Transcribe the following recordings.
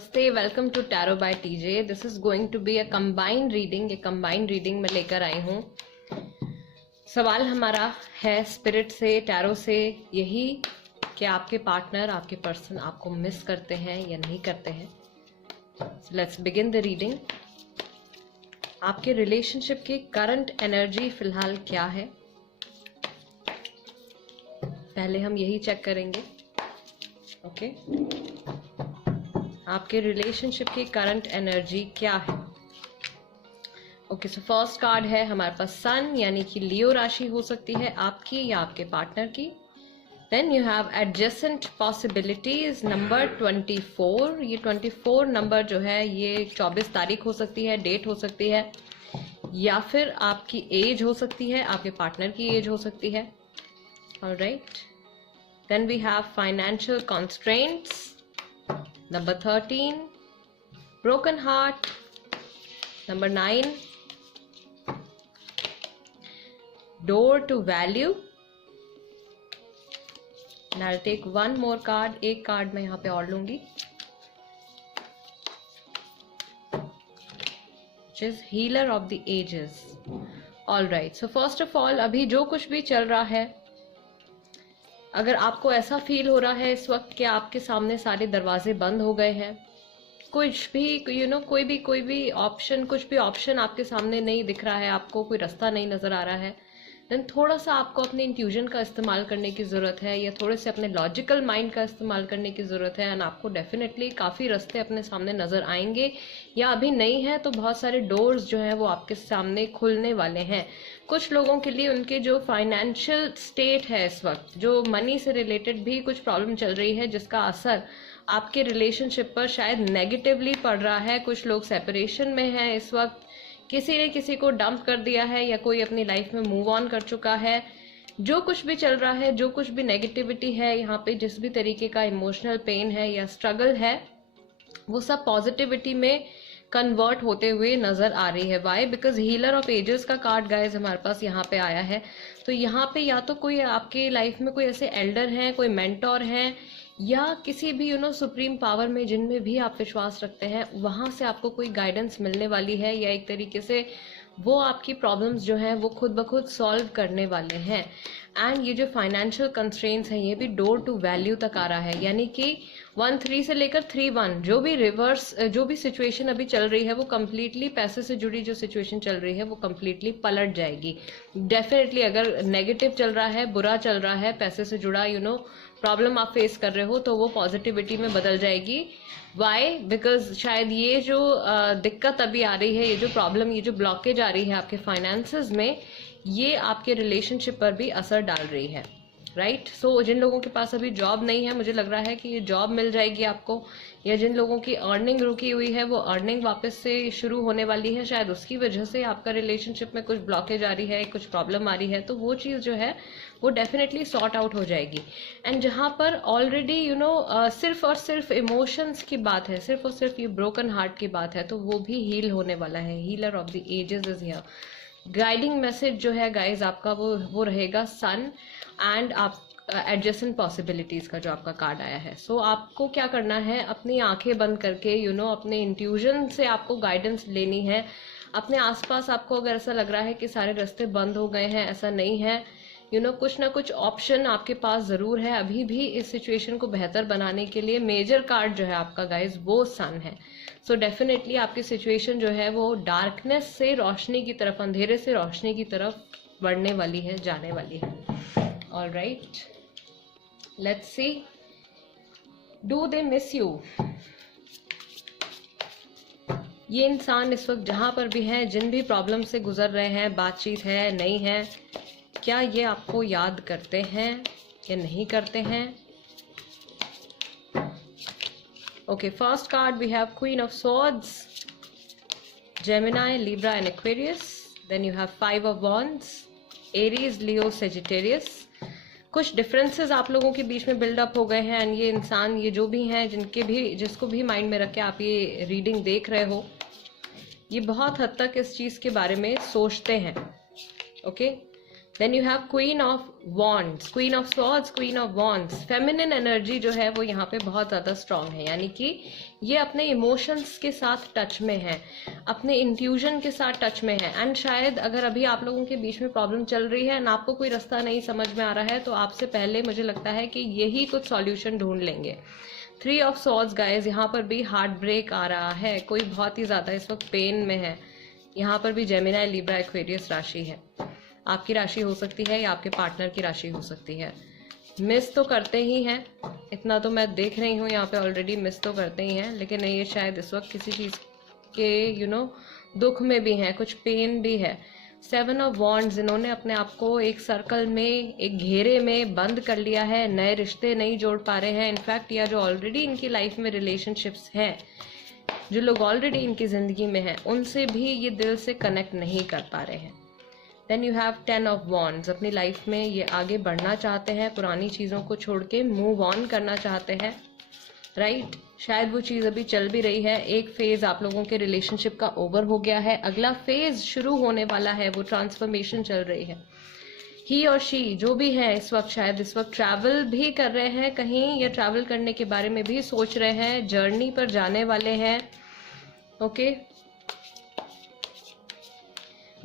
नमस्ते, welcome to tarot by TJ. This is going to be a combined reading. एक combined reading में लेकर आई हूँ। सवाल हमारा है स्पिरिट से, टैरो से, यही कि आपके पार्टनर, आपके पर्सन आपको मिस करते हैं या नहीं करते हैं। Let's begin the reading. आपके रिलेशनशिप की करंट एनर्जी फिलहाल क्या है, पहले हम यही चेक करेंगे। ओके, आपके रिलेशनशिप की करंट एनर्जी क्या है। ओके, सो फर्स्ट कार्ड है हमारे पास सन, यानी कि लियो राशि हो सकती है आपकी या आपके पार्टनर की। Then you have adjacent possibilities number 24। ये 24 नंबर जो है ये 24 तारीख हो सकती है, डेट हो सकती है, या फिर आपकी एज हो सकती है, आपके पार्टनर की एज हो सकती है। Alright, then we have financial constraints number 13, broken heart, number 9, door to value, and I'll take one more card। एक कार्ड मैं यहाँ पे और लूंगी, which is healer of the ages। all right, so first of all, अभी जो कुछ भी चल रहा है, अगर आपको ऐसा फील हो रहा है इस वक्त कि आपके सामने सारे दरवाजे बंद हो गए हैं, कुछ भी कोई भी ऑप्शन, कुछ भी ऑप्शन आपके सामने नहीं दिख रहा है, आपको कोई रास्ता नहीं नजर आ रहा है, देन थोड़ा सा आपको अपने इंट्यूजन का इस्तेमाल करने की ज़रूरत है, या थोड़े से अपने लॉजिकल माइंड का इस्तेमाल करने की ज़रूरत है। एंड आपको डेफिनेटली काफ़ी रास्ते अपने सामने नज़र आएंगे, या अभी नहीं है तो बहुत सारे डोर्स जो हैं वो आपके सामने खुलने वाले हैं। कुछ लोगों के लिए उनके जो फाइनेंशियल स्टेट है इस वक्त, जो मनी से रिलेटेड भी कुछ प्रॉब्लम चल रही है, जिसका असर आपके रिलेशनशिप पर शायद नेगेटिवली पड़ रहा है। कुछ लोग सेपरेशन में हैं इस वक्त, किसी ने किसी को डंप कर दिया है, या कोई अपनी लाइफ में मूव ऑन कर चुका है। जो कुछ भी चल रहा है, जो कुछ भी नेगेटिविटी है यहाँ पे, जिस भी तरीके का इमोशनल पेन है या स्ट्रगल है, वो सब पॉजिटिविटी में कन्वर्ट होते हुए नजर आ रही है। Why? Because healer of ages का कार्ड गाइज हमारे पास यहाँ पे आया है। तो यहाँ पे या तो कोई आपके लाइफ में कोई ऐसे एल्डर हैं, कोई मेंटोर हैं, या किसी भी सुप्रीम पावर में जिनमें भी आप विश्वास रखते हैं, वहां से आपको कोई गाइडेंस मिलने वाली है, या एक तरीके से वो आपकी प्रॉब्लम्स जो हैं वो खुद ब खुद सॉल्व करने वाले हैं। एंड ये जो फाइनेंशियल कंस्ट्रेंट्स हैं ये भी डोर टू वैल्यू तक आ रहा है, यानी कि 1-3 से लेकर 3-1 जो भी रिवर्स, जो भी सिचुएशन अभी चल रही है वो कम्प्लीटली, पैसे से जुड़ी जो सिचुएशन चल रही है वो कम्प्लीटली पलट जाएगी। डेफिनेटली अगर नेगेटिव चल रहा है, बुरा चल रहा है, पैसे से जुड़ा प्रॉब्लम आप फेस कर रहे हो, तो वो पॉजिटिविटी में बदल जाएगी। वाई? बिकॉज शायद ये जो दिक्कत अभी आ रही है, ये जो प्रॉब्लम, ये जो ब्लॉकेज आ रही है आपके फाइनेंसेस में, ये आपके रिलेशनशिप पर भी असर डाल रही है। राइट? सो जिन लोगों के पास अभी जॉब नहीं है, मुझे लग रहा है कि ये जॉब मिल जाएगी आपको, या जिन लोगों की अर्निंग रुकी हुई है वो अर्निंग वापस से शुरू होने वाली है, शायद उसकी वजह से आपका रिलेशनशिप में कुछ ब्लॉकेज आ रही है, कुछ प्रॉब्लम आ रही है, तो वो चीज़ जो है वो डेफिनेटली सॉर्ट आउट हो जाएगी। एंड जहाँ पर ऑलरेडी सिर्फ और सिर्फ इमोशंस की बात है, सिर्फ और सिर्फ ये ब्रोकन हार्ट की बात है, तो वो भी हील होने वाला है। Healer of the ages is here. Guiding message जो है गाइज आपका वो रहेगा सन, एंड आप एडजेसेंट पॉसिबिलिटीज का जो आपका कार्ड आया है। सो आपको क्या करना है, अपनी आंखें बंद करके अपने इंट्यूजन से आपको गाइडेंस लेनी है। अपने आसपास आपको अगर ऐसा लग रहा है कि सारे रास्ते बंद हो गए हैं, ऐसा नहीं है। कुछ ना कुछ ऑप्शन आपके पास जरूर है अभी भी इस सिचुएशन को बेहतर बनाने के लिए। मेजर कार्ड जो है आपका गाइज वो सन है। सो डेफिनेटली आपकी सिचुएशन जो है वो डार्कनेस से रोशनी की तरफ, अंधेरे से रोशनी की तरफ बढ़ने वाली है, जाने वाली है। All right, let's see, do they miss you? ये इंसान इस वक्त जहां पर भी हैं, जिन भी प्रॉब्लम से गुजर रहे हैं, बातचीत है नहीं है, क्या ये आपको याद करते हैं या नहीं करते हैं? Okay, first card we have queen of swords, Gemini, Libra and Aquarius. Then you have 5 of wands, Aries, Leo, Sagittarius. कुछ डिफरेंसेस आप लोगों के बीच में बिल्डअप हो गए हैं, एंड ये इंसान, ये जो भी हैं, जिसको भी माइंड में रख के आप ये रीडिंग देख रहे हो, ये बहुत हद तक इस चीज़ के बारे में सोचते हैं। Okay, then you have queen of wands, queen of swords, queen of wands. Feminine energy जो है वो यहाँ पे बहुत ज़्यादा स्ट्रांग है, यानी कि ये अपने इमोशंस के साथ टच में है, अपने इंट्यूजन के साथ टच में है। एंड शायद अगर अभी आप लोगों के बीच में प्रॉब्लम चल रही है एंड आपको कोई रास्ता नहीं समझ में आ रहा है, तो आपसे पहले मुझे लगता है कि यही कुछ सॉल्यूशन ढूंढ लेंगे। 3 ऑफ स्वॉर्ड्स गाइस, यहाँ पर भी हार्ट ब्रेक आ रहा है, कोई बहुत ही ज़्यादा इस वक्त पेन में है। यहाँ पर भी जेमिनी, लिब्रा, एक्वेरियस राशि है, आपकी राशि हो सकती है या आपके पार्टनर की राशि हो सकती है। मिस तो करते ही हैं, इतना तो मैं देख रही हूँ यहाँ पे ऑलरेडी, मिस तो करते ही हैं, लेकिन ये शायद इस वक्त किसी चीज़ के दुख में भी हैं, कुछ पेन भी है। 7 ऑफ वॉन्ड्स, इन्होंने अपने आप को एक सर्कल में, एक घेरे में बंद कर लिया है, नए रिश्ते नहीं जोड़ पा रहे हैं। इनफैक्ट या जो ऑलरेडी इनकी लाइफ में रिलेशनशिप्स हैं, जो लोग ऑलरेडी इनकी ज़िंदगी में हैं, उनसे भी ये दिल से कनेक्ट नहीं कर पा रहे हैं। Then you have 10 of wands, अपनी लाइफ में ये आगे बढ़ना चाहते हैं, पुरानी चीज़ों को छोड़ के मूव ऑन करना चाहते हैं, राइट। शायद वो चीज़ अभी चल भी रही है, एक फेज आप लोगों के रिलेशनशिप का ओवर हो गया है, अगला फेज शुरू होने वाला है, वो ट्रांसफॉर्मेशन चल रही है। ही और शी जो भी है इस वक्त, शायद इस वक्त ट्रैवल भी कर रहे हैं कहीं, या ट्रैवल करने के बारे में भी सोच रहे हैं, जर्नी पर जाने वाले हैं। ओके,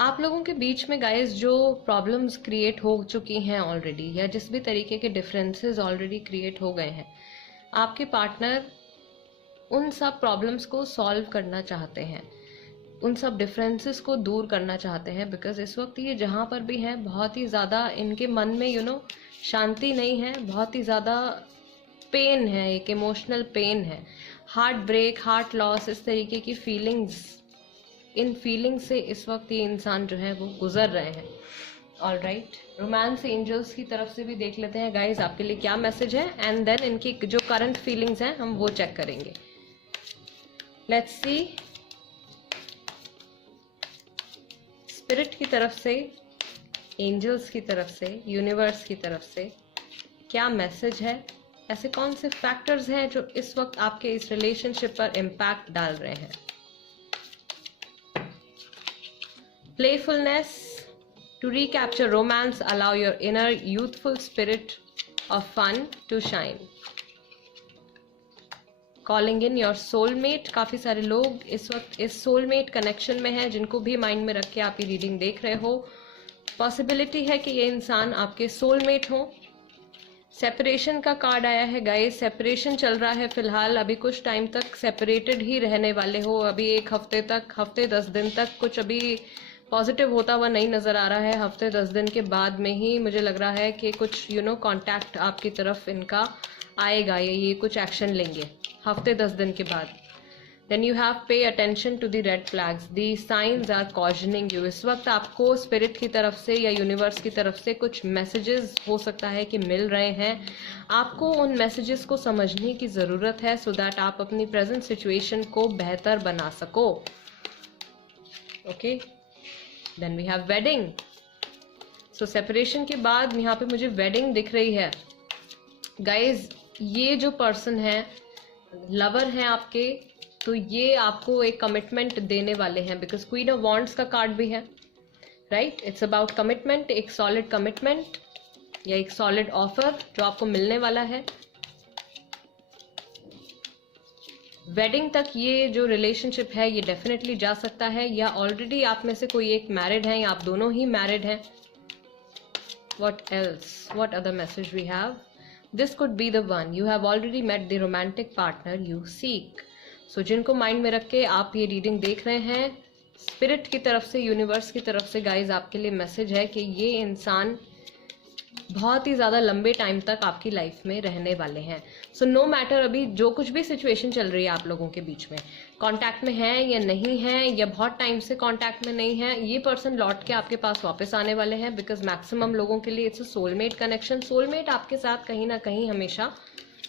आप लोगों के बीच में गाइस जो प्रॉब्लम्स क्रिएट हो चुकी हैं ऑलरेडी, या जिस भी तरीके के डिफरेंसेस ऑलरेडी क्रिएट हो गए हैं, आपके पार्टनर उन सब प्रॉब्लम्स को सॉल्व करना चाहते हैं, उन सब डिफरेंसेस को दूर करना चाहते हैं। बिकॉज इस वक्त ये जहाँ पर भी हैं, बहुत ही ज़्यादा इनके मन में शांति नहीं है, बहुत ही ज़्यादा पेन है, एक इमोशनल पेन है, हार्ट ब्रेक, हार्ट लॉस, इस तरीके की फीलिंग्स, इन फीलिंग से इस वक्त ये इंसान जो है वो गुजर रहे हैं। ऑल राइट, रोमांस एंजल्स की तरफ से भी देख लेते हैं गाइज आपके लिए क्या मैसेज है, एंड देन इनकी जो करंट फीलिंग्स हैं हम वो चेक करेंगे। लेट्स सी, स्पिरिट की तरफ से, एंजल्स की तरफ से, यूनिवर्स की तरफ से क्या मैसेज है, ऐसे कौन से फैक्टर्स हैं जो इस वक्त आपके इस रिलेशनशिप पर इम्पैक्ट डाल रहे हैं। Playfulness, to recapture romance, allow your inner youthful spirit of fun to shine. Calling in your soulmate, काफ़ी सारे लोग इस वक्त इस soulmate कनेक्शन में हैं, जिनको भी माइंड में रख के आप ये रीडिंग देख रहे हो। पॉसिबिलिटी है कि ये इंसान आपके soulmate हो। सेपरेशन का कार्ड आया है गाइस, सेपरेशन चल रहा है फिलहाल, अभी कुछ टाइम तक सेपरेटेड ही रहने वाले हो, अभी एक हफ्ते तक, हफ्ते 10 दिन तक कुछ अभी पॉजिटिव होता हुआ नहीं नज़र आ रहा है। हफ्ते 10 दिन के बाद में ही मुझे लग रहा है कि कुछ कांटेक्ट आपकी तरफ इनका आएगा, या ये कुछ एक्शन लेंगे हफ्ते 10 दिन के बाद। Then you have pay attention to the red flags, the signs are cautioning you. इस वक्त आपको स्पिरिट की तरफ से या यूनिवर्स की तरफ से कुछ मैसेजेस हो सकता है कि मिल रहे हैं, आपको उन मैसेजेस को समझने की ज़रूरत है, सो दैट आप अपनी प्रेजेंट सिचुएशन को बेहतर बना सको। Okay, then we have wedding. So separation के बाद यहाँ पे मुझे वेडिंग दिख रही है गाइज। ये जो पर्सन है, लवर हैं आपके, तो ये आपको एक कमिटमेंट देने वाले हैं, बिकॉज क्वीन ऑफ वॉन्ड्स का कार्ड भी है, राइट। इट्स अबाउट कमिटमेंट, एक सॉलिड कमिटमेंट या एक सॉलिड ऑफर जो आपको मिलने वाला है। वेडिंग तक ये जो रिलेशनशिप है ये डेफिनेटली जा सकता है, या ऑलरेडी आप में से कोई एक मैरिड है या आप दोनों ही मैरिड हैं। What else? What other message we have? This could be the one. You have already met the romantic partner you seek. So जिनको माइंड में रख के आप ये रीडिंग देख रहे हैं, स्पिरिट की तरफ से, यूनिवर्स की तरफ से गाइज आपके लिए मैसेज है कि ये इंसान बहुत ही ज़्यादा लंबे टाइम तक आपकी लाइफ में रहने वाले हैं। सो नो मैटर अभी जो कुछ भी सिचुएशन चल रही है आप लोगों के बीच में, कांटेक्ट में है या नहीं है, या बहुत टाइम से कांटेक्ट में नहीं है, ये पर्सन लौट के आपके पास वापस आने वाले हैं। बिकॉज मैक्सिमम लोगों के लिए it's a soulmate connection. Soulmate आपके साथ कहीं ना कहीं हमेशा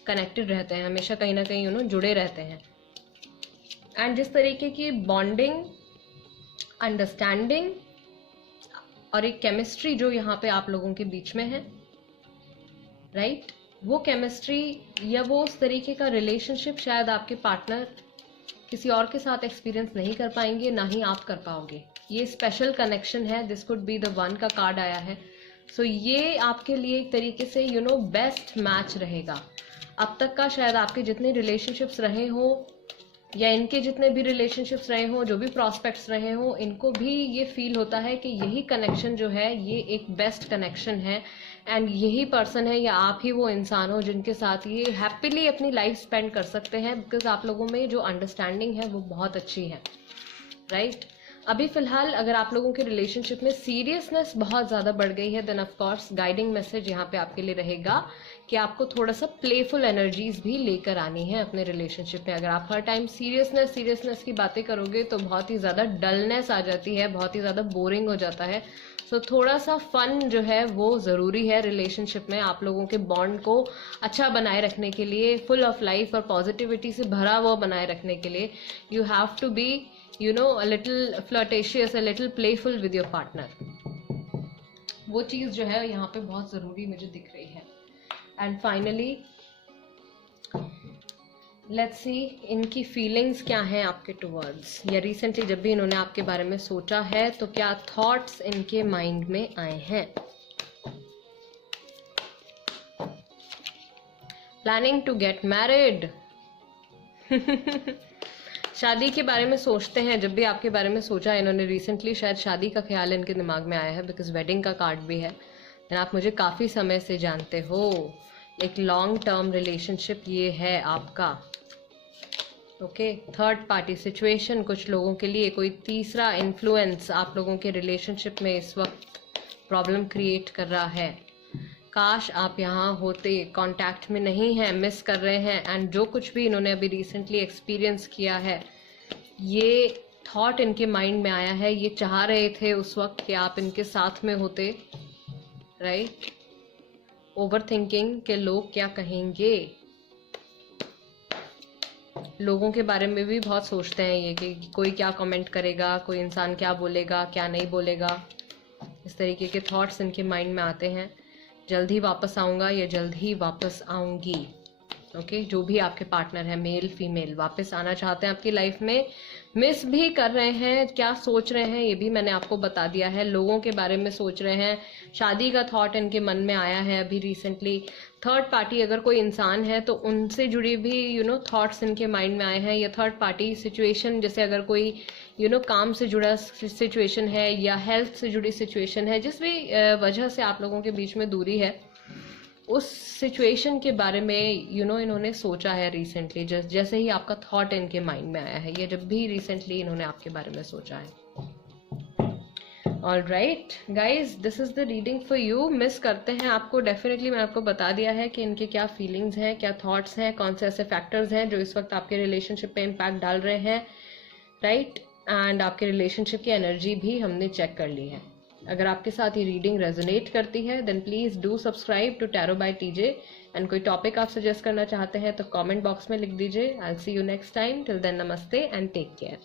कनेक्टेड रहते हैं, हमेशा कहीं ना कहीं जुड़े रहते हैं। एंड जिस तरीके की बॉन्डिंग, अंडरस्टैंडिंग और एक केमिस्ट्री जो यहाँ पे आप लोगों के बीच में है, राइट, वो केमिस्ट्री या वो उस तरीके का रिलेशनशिप शायद आपके पार्टनर किसी और के साथ एक्सपीरियंस नहीं कर पाएंगे, ना ही आप कर पाओगे। ये स्पेशल कनेक्शन है, this could be the one का कार्ड आया है। सो ये आपके लिए एक तरीके से बेस्ट मैच रहेगा। अब तक का शायद आपके जितने रिलेशनशिप्स रहे हो या इनके जितने भी रिलेशनशिप्स रहे हो, जो भी प्रॉस्पेक्ट्स रहे हो, इनको भी ये फील होता है कि यही कनेक्शन जो है ये एक बेस्ट कनेक्शन है, एंड यही पर्सन है या आप ही वो इंसान हो जिनके साथ ये हैप्पीली अपनी लाइफ स्पेंड कर सकते हैं, बिकॉज आप लोगों में जो अंडरस्टैंडिंग है वो बहुत अच्छी है, राइट। अभी फिलहाल अगर आप लोगों के रिलेशनशिप में सीरियसनेस बहुत ज़्यादा बढ़ गई है, then of course guiding message यहाँ पे आपके लिए रहेगा कि आपको थोड़ा सा प्लेफुल एनर्जीज भी लेकर आनी है अपने रिलेशनशिप में। अगर आप हर टाइम सीरियसनेस की बातें करोगे तो बहुत ही ज़्यादा डलनेस आ जाती है, बहुत ही ज़्यादा बोरिंग हो जाता है। सो थोड़ा सा फन जो है वो ज़रूरी है रिलेशनशिप में, आप लोगों के बॉन्ड को अच्छा बनाए रखने के लिए, फुल ऑफ लाइफ और पॉजिटिविटी से भरा हुआ बनाए रखने के लिए you have to be a little flirtatious, a little playful with your partner. वो चीज़ जो है यहाँ पे बहुत ज़रूरी मुझे दिख रही है। एंड फाइनली लेट्स सी इनकी फीलिंग्स क्या हैं आपके टुवर्ड्स, या रिसेंटली जब भी इन्होंने आपके बारे में सोचा है तो क्या थॉट्स इनके माइंड में आए हैं। प्लानिंग टू गेट मैरिड शादी के बारे में सोचते हैं, जब भी आपके बारे में सोचा इन्होंने रिसेंटली शायद शादी का ख्याल इनके दिमाग में आया है, बिकॉज वेडिंग का कार्ड भी है। एंड आप मुझे काफ़ी समय से जानते हो, एक लॉन्ग टर्म रिलेशनशिप ये है आपका। ओके, थर्ड पार्टी सिचुएशन, कुछ लोगों के लिए कोई तीसरा इन्फ्लुएंस आप लोगों के रिलेशनशिप में इस वक्त प्रॉब्लम क्रिएट कर रहा है। काश आप यहाँ होते, कांटेक्ट में नहीं हैं, मिस कर रहे हैं। एंड जो कुछ भी इन्होंने अभी रिसेंटली एक्सपीरियंस किया है, ये थॉट इनके माइंड में आया है, ये चाह रहे थे उस वक्त कि आप इनके साथ में होते, राइट। ओवर थिंकिंग के लोग क्या कहेंगे, लोगों के बारे में भी बहुत सोचते हैं ये कि कोई क्या कमेंट करेगा, कोई इंसान क्या बोलेगा, क्या नहीं बोलेगा। इस तरीके के थॉट्स इनके माइंड में आते हैं। जल्द ही वापस आऊँगा या जल्द ही वापस आऊँगी। ओके, जो भी आपके पार्टनर है, मेल फीमेल, वापस आना चाहते हैं आपकी लाइफ में, मिस भी कर रहे हैं। क्या सोच रहे हैं ये भी मैंने आपको बता दिया है। लोगों के बारे में सोच रहे हैं, शादी का थॉट इनके मन में आया है अभी रिसेंटली। थर्ड पार्टी अगर कोई इंसान है तो उनसे जुड़ी भी थॉट्स इनके माइंड में आए हैं। या थर्ड पार्टी सिचुएशन, जैसे अगर कोई काम से जुड़ा सिचुएशन है या हेल्थ से जुड़ी सिचुएशन है, जिस भी वजह से आप लोगों के बीच में दूरी है, उस सिचुएशन के बारे में इन्होंने सोचा है रिसेंटली, जैसे ही आपका थॉट इनके माइंड में आया है, या जब भी रिसेंटली इन्होंने आपके बारे में सोचा है। Alright guys, this is the reading for you. Miss करते हैं आपको डेफिनेटली। मैंने आपको बता दिया है कि इनके क्या फीलिंग्स हैं, क्या थॉट्स हैं, कौन से ऐसे फैक्टर्स हैं जो इस वक्त आपके रिलेशनशिप पे इम्पैक्ट डाल रहे हैं, राइट। एंड आपके रिलेशनशिप की एनर्जी भी हमने चेक कर ली है। अगर आपके साथ ये रीडिंग रेजोनेट करती है then please do subscribe to tarot by TJ. And कोई टॉपिक आप सजेस्ट करना चाहते हैं तो कमेंट बॉक्स में लिख दीजिए। I will see you next time. Till then namaste and take care.